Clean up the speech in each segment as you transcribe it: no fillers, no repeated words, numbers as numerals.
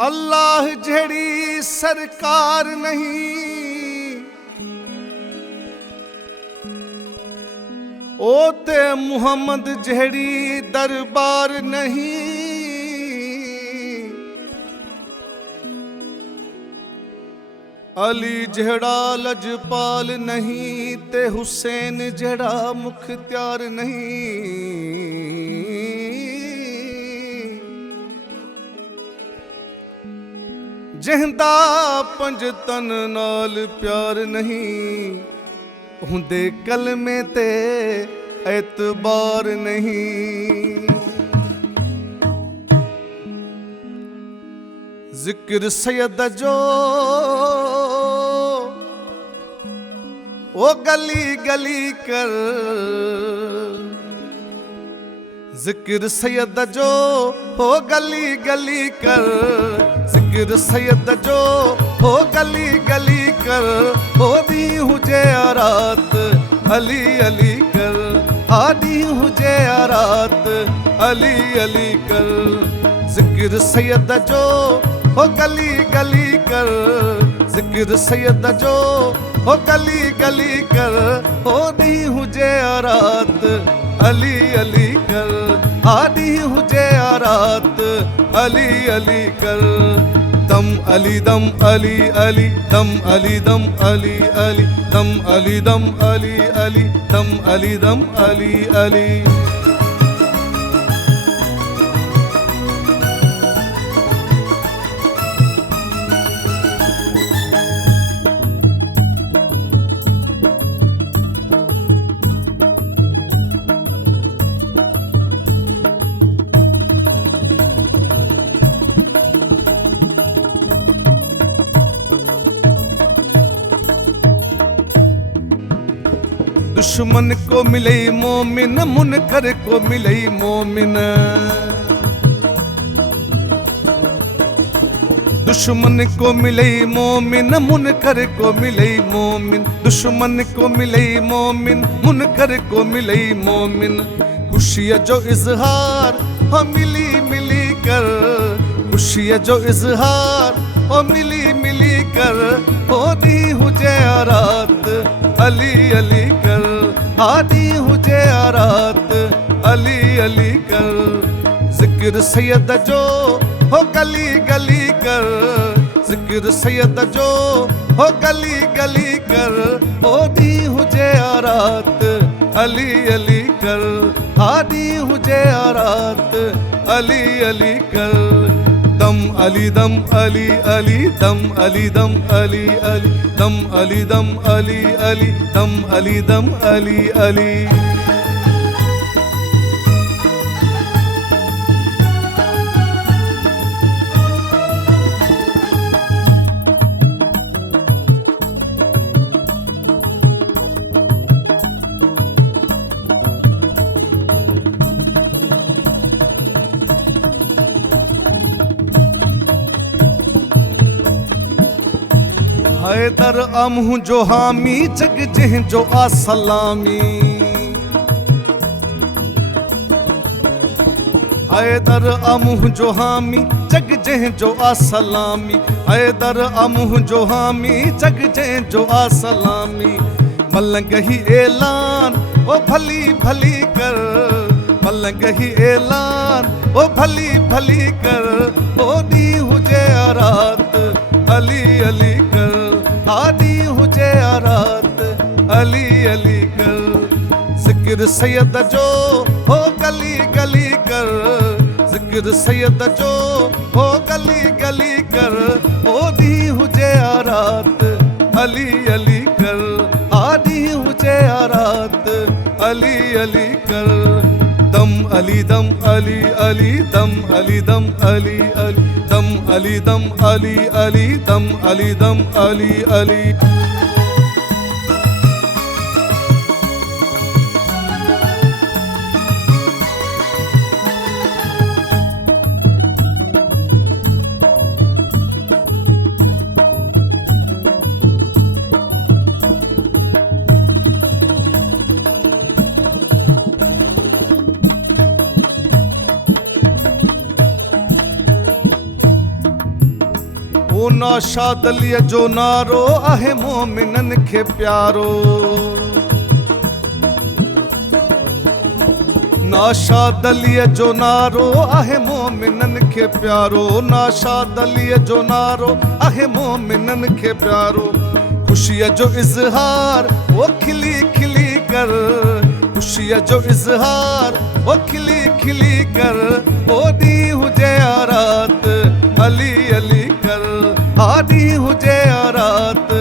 अल्लाह जेड़ी सरकार नहीं, ओ ते मुहम्मद जेड़ी दरबार नहीं। अली जेड़ा लजपाल नहीं, ते हुसैन जेड़ा मुख्तियार नहीं। जिंदा पंज तन नाल प्यार नहीं, हुंदे कलमे ते एतबार नहीं। जिक्र सैयद जो ओ गली गली कर, जिक्र सैयद जो हो गली गली कर। जिक्र सैयद जो हो गली गली कर, हो दी हुजे रात अली अली कर। आदि हुजे रात अली अली कर। जिक्र सैयद जो हो गली गली कर। जिक्र सैयद जो हो गली गली कर, हो दी हुजे रात अली अली कर। आदि हुजे रात अली अली कर। दम अली दम अली अली दम अली दम अली अली दम अली दम अली अली दम अली दम अली अली। दुश्मन को मिले मोमिन, मुनकर को मिले मोमिन। दुश्मन को मिले मोमिन, मुनकर को मिले मोमिन। दुश्मन को मिले मोमिन, मुनकर को मिले मोमिन। खुशी जो इजहार हो मिली मिली कर। खुशी जो इजहार हो मिली मिली कर, हो दी हुजे रात अली अली कर। आदि हुजे रात अली अली कर। जिक्र सैयद जो हो गली गली कर। जिक्र सैयद जो हो गली गली कर, हो दी हुजे रात अली अली कर। आदि हुजे रात अली अली कर। दम अली दम अली अली दम अली दम अली अली दम अली दम अली अली दम अली दम अली अली। हैदर अमहु जो हामी जग जह जो आसलामी। हैदर अमहु जो हामी जग जह जो आसलामी। हैदर अमहु जो हामी जग जह जो आसलामी। मलंग ही ऐलान ओ भली भली कर। मलंग ही ऐलान ओ भली भली कर, ओ दी हुजे रात अली अली कर। आदि हुजे रात अली अली कर। जिक्र सैयद जो हो गली गली कर। जिक्र सैयद जो हो गली गली कर, ओ दी हुजे रात अली अली कर। आदि हुजे रात अली अली कर। दम अली दम अली अली दम अली दम अली अली दम अली दम अली अली दम अली दम अली अली। नाशाद अलीअ जो नारो आहे मोमिनन खे प्यारो नाशाद अलीअ जो नारो आहे मोमिनन खे प्यारो नाशाद अलीअ जो नारो आहे मोमिनन खे प्यारो खुशीअ जो इज़हार वो खिली खिली कर खुशीअ जो इज़हार वो खिली खिली कर वो ॾींहुं हुजे या रात अली अली कर आदि हुजे या रात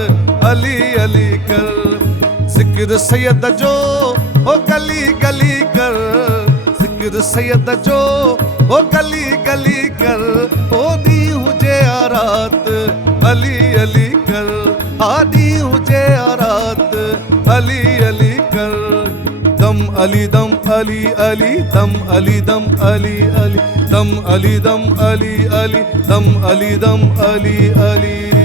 अली अली कर ज़िक्र सैयद जो हो गली गली कर ज़िक्र सैयद जो हो गली गली कर हो ॾींहुं हुजे या रात अली अली कर आदि हुजे या रात अली अली कर दम अली दम अली अली दम अली दम अली अली दम अली दम अली अली दम अली दम अली अली